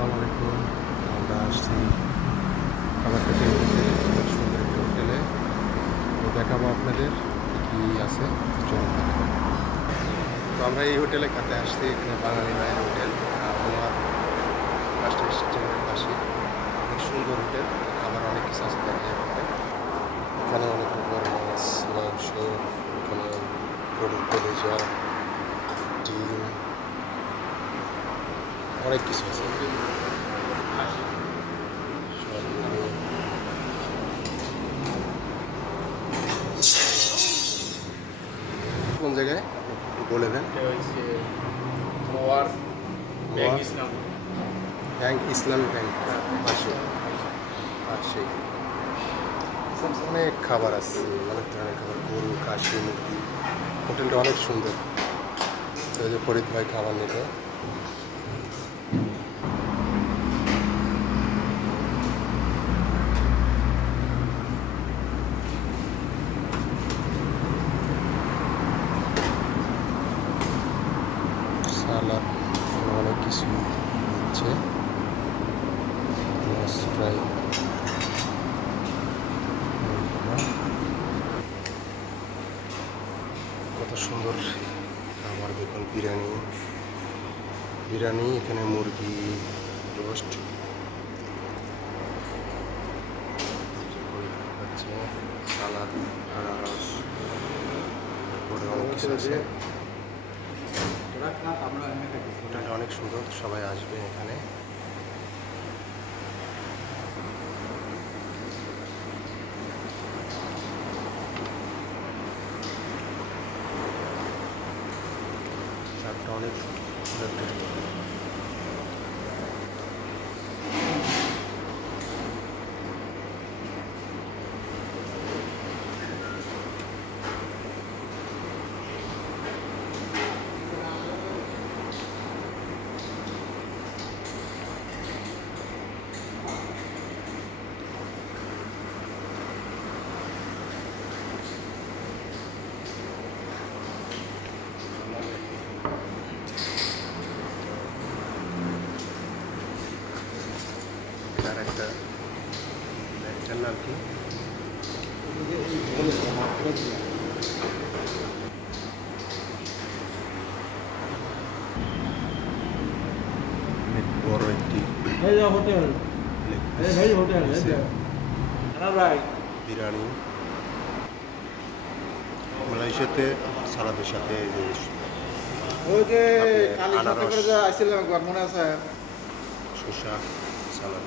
আসসালামু আলাইকুম আমরা আসছি অনেক সুন্দর একটা হোটেলে। তো দেখাবো আপনাদের কী আছে। চলুন তো আমরা এই হোটেলে খেতে আসছি, এখানে বাঙালি মায়ের হোটেল আমার বাস স্ট্যান্ডের পাশে। অনেক সুন্দর হোটেল খাবার অনেক কিছু আছে দেখে এখানে অনেক রকমের মাছ, মাংস, এখানে গরুর কলেজা অনেক কিছু আছে। কোন জায়গায়? বলে দেন। ব্যাংক ইসলামী। ব্যাংক পাশে পাশে অনেক খাবার আছে অনেক ধরনের খাবার। গরু খাসি মুরগি। হোটেলটা অনেক সুন্দর। তো যে ফরিদ ভাই খাবার নিতে সালাদ অনেক কিছু মাছ ফ্রাই কত সুন্দর খাবার দেখুন বিরিয়ানি। বিরিয়ানি, এখানে মুরগি, রোস্ট। হচ্ছে সালাদ, আনারস। অনেক কিছু আছে। হোটেলটা অনেক সুন্দর সবাই আসবে এখানে। অনেক সুন্দর। আর একটা একটার নাম কি বড় একটি বিরিয়ানি মালয়েশিয়াতে সালাদের সাথে যে ওই যে কালী সাথে করে যে আসছিলাম একবার মনে আছে? শসা সালাদ।